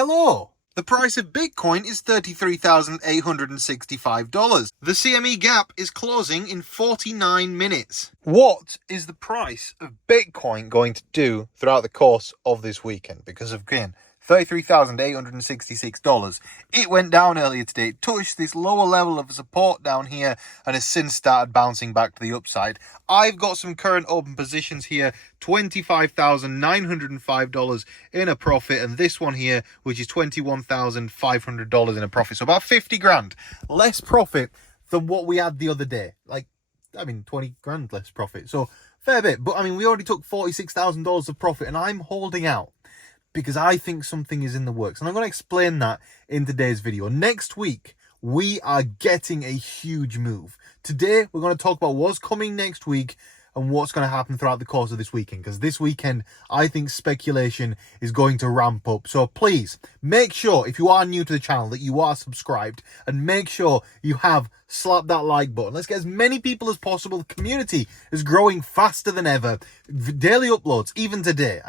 Hello! The price of Bitcoin is $33,865. The CME gap is closing in 49 minutes. What is the price of Bitcoin going to do throughout the course of this weekend? Because again, $33,866. It went down earlier today. It touched this lower level of support down here and has since started bouncing back to the upside. I've got some current open positions here. $25,905 in a profit, and this one here, which is $21,500 in a profit. So about 50 grand less profit than what we had the other day. 20 grand less profit. So fair bit. But we already took $46,000 of profit, and I'm holding out because I think something is in the works. And I'm going to explain that in today's video. Next week, we are getting a huge move. Today, we're going to talk about what's coming next week and what's going to happen throughout the course of this weekend. Because this weekend, I think speculation is going to ramp up. So please, make sure, if you are new to the channel, that you are subscribed. And make sure you have slapped that like button. Let's get as many people as possible. The community is growing faster than ever. Daily uploads, even today.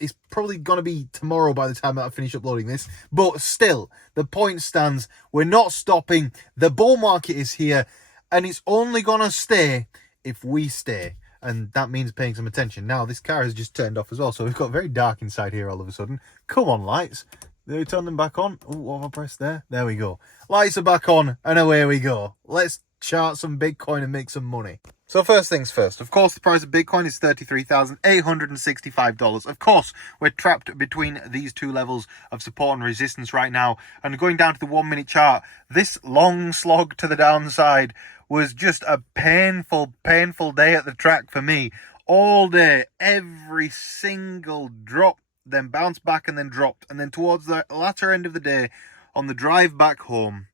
It's probably going to be tomorrow by the time that I finish uploading this. But still, the point stands. We're not stopping. The bull market is here. And it's only going to stay if we stay. And that means paying some attention. Now, this car has just turned off as well. So we've got very dark inside here all of a sudden. Come on, lights. Did we turn them back on? Oh, what have I pressed there? There we go. Lights are back on and away we go. Let's chart some Bitcoin and make some money. So first things first, of course, the price of Bitcoin is $33,865. Of course, we're trapped between these two levels of support and resistance right now. And going down to the 1 minute chart, this long slog to the downside was just a painful day at the track for me. All day, every single drop, then bounced back and then dropped. And then towards the latter end of the day, on the drive back home,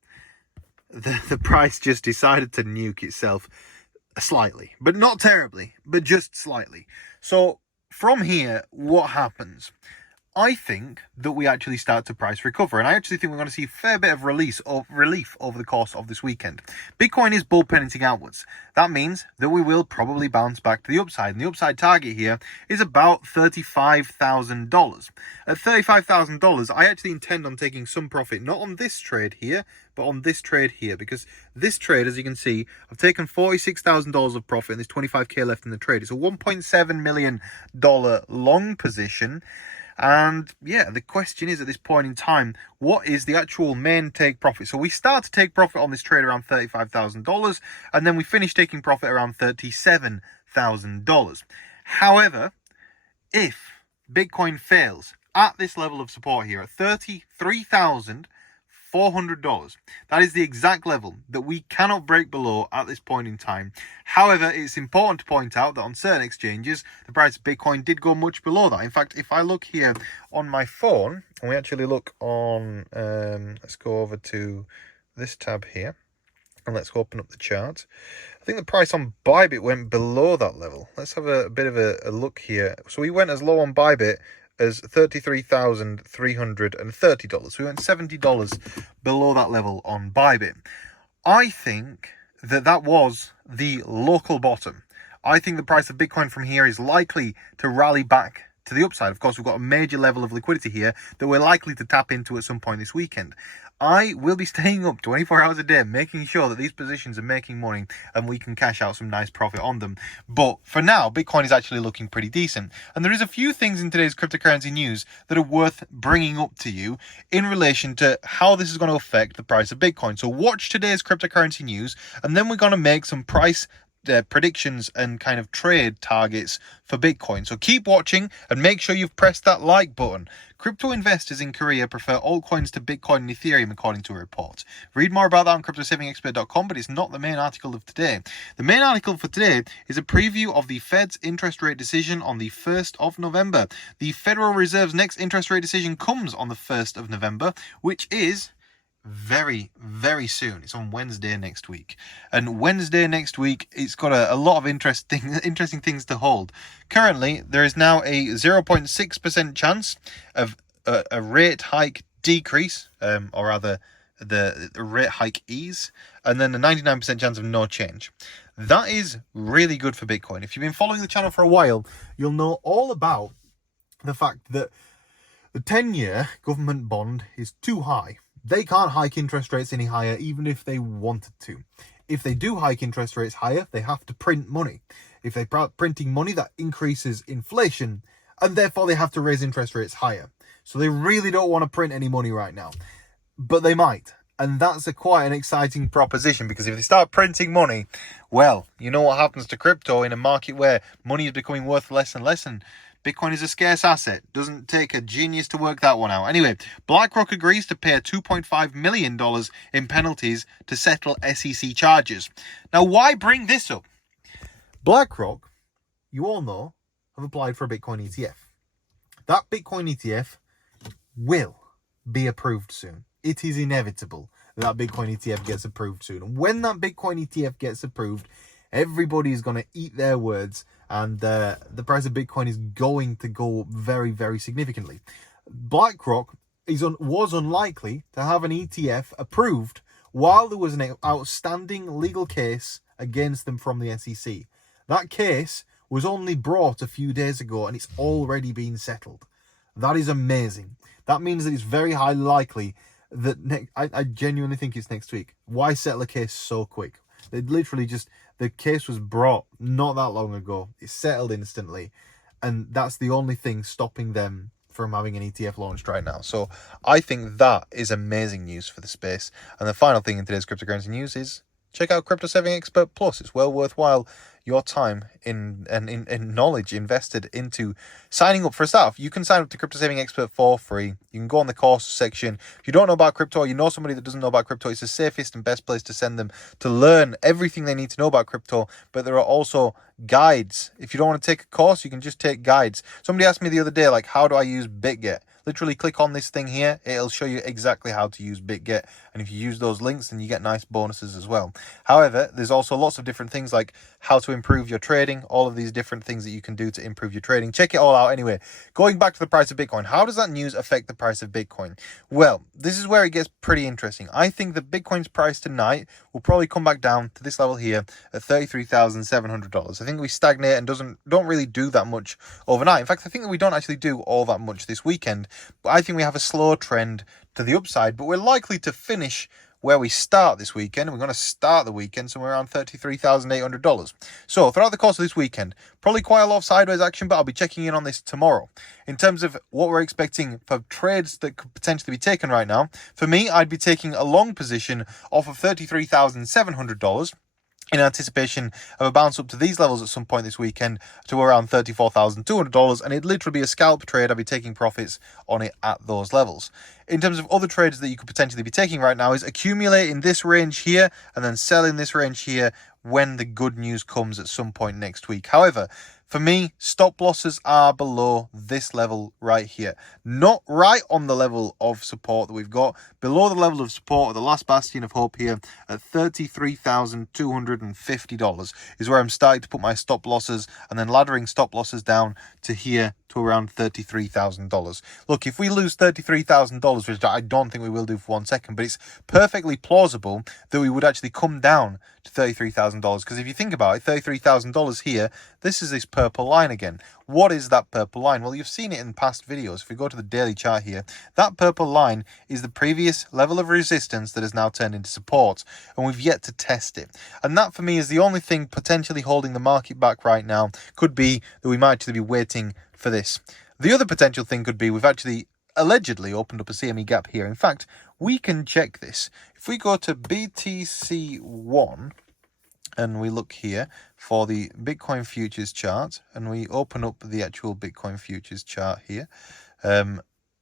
the price just decided to nuke itself slightly. But not terribly, but just slightly. So from here, what happens? I think that we actually start to price recover, and I actually think we're going to see a fair bit of relief over the course of this weekend. Bitcoin is bull penning outwards. That means that we will probably bounce back to the upside, and the upside target here is about $35,000. At $35,000, I actually intend on taking some profit, not on this trade here, but on this trade here, because this trade, as you can see, I've taken $46,000 of profit, and there's 25k left in the trade. It's a $1.7 million long position. And yeah, the question is at this point in time, what is the actual main take profit? So we start to take profit on this trade around $35,000, and then we finish taking profit around $37,000. However, if Bitcoin fails at this level of support here at $33,400, that is the exact level that we cannot break below at this point in time. However, it's important to point out that on certain exchanges, the price of Bitcoin did go much below that. In fact, if I look here on my phone, and we actually look on, let's go over to this tab here, and let's open up the chart. I think the price on BYBIT went below that level. Let's have a bit of a look here. So we went as low on BYBIT as $33,330. So we went $70 below that level on BYBIT. I think that was the local bottom. I think the price of Bitcoin from here is likely to rally back to the upside. Of course, we've got a major level of liquidity here that we're likely to tap into at some point this weekend. I will be staying up 24 hours a day, making sure that these positions are making money and we can cash out some nice profit on them. But for now, Bitcoin is actually looking pretty decent. And there is a few things in today's cryptocurrency news that are worth bringing up to you in relation to how this is going to affect the price of Bitcoin. So watch today's cryptocurrency news, and then we're going to make some price predictions and kind of trade targets for Bitcoin. So keep watching and make sure you've pressed that like button. Crypto investors in Korea prefer altcoins to Bitcoin and Ethereum, according to a report. Read more about that on cryptosavingexpert.com, but it's not the main article of today. The main article for today is a preview of the Fed's interest rate decision on the 1st of November. The Federal Reserve's next interest rate decision comes on the 1st of November, which is very soon. It's on Wednesday next week, and Wednesday next week it's got a lot of interesting things to hold. Currently there is now a 0.6% chance of a rate hike decrease, or rather the rate hike ease, and then a 99% chance of no change. That is really good for Bitcoin. If you've been following the channel for a while, you'll know all about the fact that The 10-year government bond is too high. They can't hike interest rates any higher, even if they wanted to. If they do hike interest rates higher, they have to print money. If they start printing money, that increases inflation, and therefore they have to raise interest rates higher. So they really don't want to print any money right now, but they might. And that's quite an exciting proposition, because if they start printing money, well, you know what happens to crypto in a market where money is becoming worth less and less, and Bitcoin is a scarce asset. Doesn't take a genius to work that one out. Anyway, BlackRock agrees to pay $2.5 million in penalties to settle SEC charges. Now, why bring this up? BlackRock, you all know, have applied for a Bitcoin ETF. That Bitcoin ETF will be approved soon. It is inevitable that Bitcoin ETF gets approved soon. And when that Bitcoin ETF gets approved, everybody is going to eat their words, and the price of Bitcoin is going to go very, very significantly. BlackRock was unlikely to have an ETF approved while there was an outstanding legal case against them from the SEC. That case was only brought a few days ago, and it's already been settled. That is amazing. That means that it's very highly likely that I genuinely think it's next week. Why settle a case so quick? They literally just, the case was brought not that long ago. It's settled instantly, and that's the only thing stopping them from having an ETF launched right now. So I think that is amazing news for the space. And the final thing in today's cryptocurrency news is check out Crypto Saving Expert Plus. It's well worthwhile your time in knowledge invested into signing up. For a start, you can sign up to Crypto Saving Expert for free. You can go on the course section. If you don't know about crypto, or you know somebody that doesn't know about crypto, it's the safest and best place to send them to learn everything they need to know about crypto. But there are also guides. If you don't want to take a course, you can just take guides. Somebody asked me the other day, like, how do I use BitGet? Literally click on this thing here. It'll show you exactly how to use BitGet. And if you use those links, then you get nice bonuses as well. However, there's also lots of different things like how to improve your trading, all of these different things that you can do to improve your trading. Check it all out anyway. Going back to the price of Bitcoin, how does that news affect the price of Bitcoin? Well, this is where it gets pretty interesting. I think that Bitcoin's price tonight will probably come back down to this level here at $33,700. I think we stagnate and don't really do that much overnight. In fact, I think that we don't actually do all that much this weekend. But I think we have a slow trend to the upside, but we're likely to finish where we start this weekend. We're going to start the weekend somewhere around $33,800. So throughout the course of this weekend, probably quite a lot of sideways action, but I'll be checking in on this tomorrow. In terms of what we're expecting for trades that could potentially be taken right now, for me, I'd be taking a long position off of $33,700. in anticipation of a bounce up to these levels at some point this weekend to around $34,200, and it'd literally be a scalp trade. I'd be taking profits on it at those levels. In terms of other trades that you could potentially be taking right now is accumulate in this range here and then sell in this range here when the good news comes at some point next week. However, for me, stop losses are below this level right here. Not right on the level of support that we've got. Below the level of support of the last bastion of hope here at $33,250 is where I'm starting to put my stop losses, and then laddering stop losses down to here to around $33,000. Look, if we lose $33,000, which I don't think we will do for 1 second, but it's perfectly plausible that we would actually come down to $33,000. Because if you think about it, $33,000 here, this is this purple line again. What is that purple line? Well, you've seen it in past videos. If we go to the daily chart here, that purple line is the previous level of resistance that has now turned into support, and we've yet to test it. And that, for me, is the only thing potentially holding the market back right now. Could be that we might actually be waiting for this. The other potential thing could be we've actually allegedly opened up a CME gap here. In fact, we can check this. If we go to BTC1 and we look here for the Bitcoin futures chart, and we open up the actual Bitcoin futures chart here, and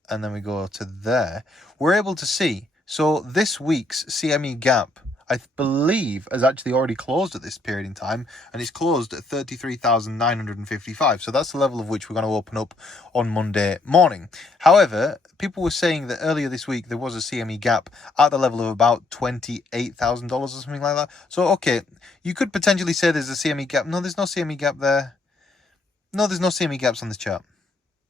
then we go to there, we're able to see, so this week's CME gap, I believe, has actually already closed at this period in time, and it's closed at 33,955. So that's the level of which we're going to open up on Monday morning. However, people were saying that earlier this week there was a CME gap at the level of about $28,000 or something like that. So, okay, you could potentially say there's a CME gap. No, there's no CME gap there. No, there's no CME gaps on this chart.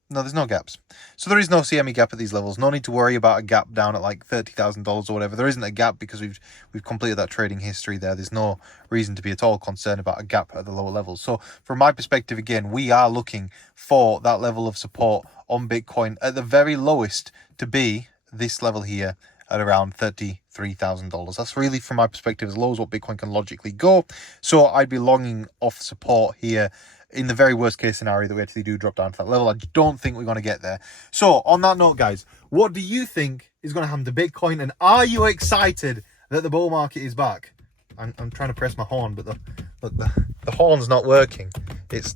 No, there's no gaps. So there is no CME gap at these levels. No need to worry about a gap down at like $30,000 or whatever. There isn't a gap because we've completed that trading history there. There's no reason to be at all concerned about a gap at the lower levels. So from my perspective, again, we are looking for that level of support on Bitcoin at the very lowest to be this level here at around $33,000. That's really, from my perspective, as low as what Bitcoin can logically go. So I'd be longing off support here in the very worst case scenario that we actually do drop down to that level. I don't think we're going to get there. So on that note, guys, what do you think is going to happen to Bitcoin? And are you excited that the bull market is back? I'm trying to press my horn, but the horn's not working. It's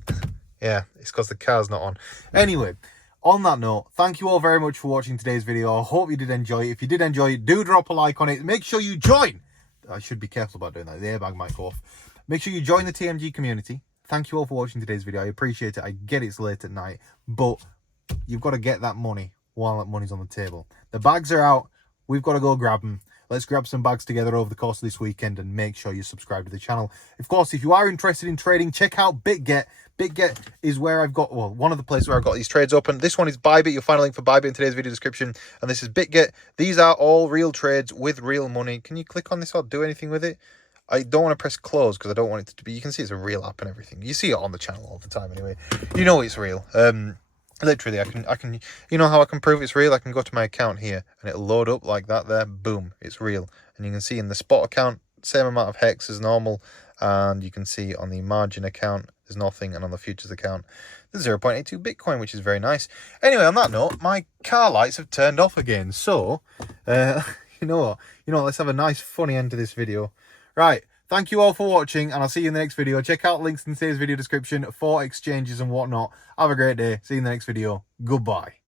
because the car's not on. Anyway, on that note, thank you all very much for watching today's video. I hope you did enjoy it. If you did enjoy it, do drop a like on it. Make sure you join. I should be careful about doing that. The airbag might go off. Make sure you join the TMG community. Thank you all for watching today's video. I appreciate it. I get it's late at night, but you've got to get that money while that money's on the table. The bags are out. We've got to go grab them. Let's grab some bags together over the course of this weekend and make sure you subscribe to the channel. Of course, if you are interested in trading, check out BitGet. BitGet is where I've got, well, one of the places where I've got these trades open. This one is BYBIT. You'll find a link for BYBIT in today's video description. And this is BitGet. These are all real trades with real money. Can you click on this or do anything with it? I don't want to press close because I don't want it to be, you can see it's a real app and everything. You see it on the channel all the time anyway. You know it's real. Literally, I can, you know how I can prove it's real? I can go to my account here and it'll load up like that there. Boom, it's real. And you can see in the spot account, same amount of hex as normal. And you can see on the margin account, there's nothing. And on the futures account, there's 0.82 Bitcoin, which is very nice. Anyway, on that note, my car lights have turned off again. So, you know what, let's have a nice funny end to this video. Right. Thank you all for watching, and I'll see you in the next video. Check out links in today's video description for exchanges and whatnot. Have a great day. See you in the next video. Goodbye.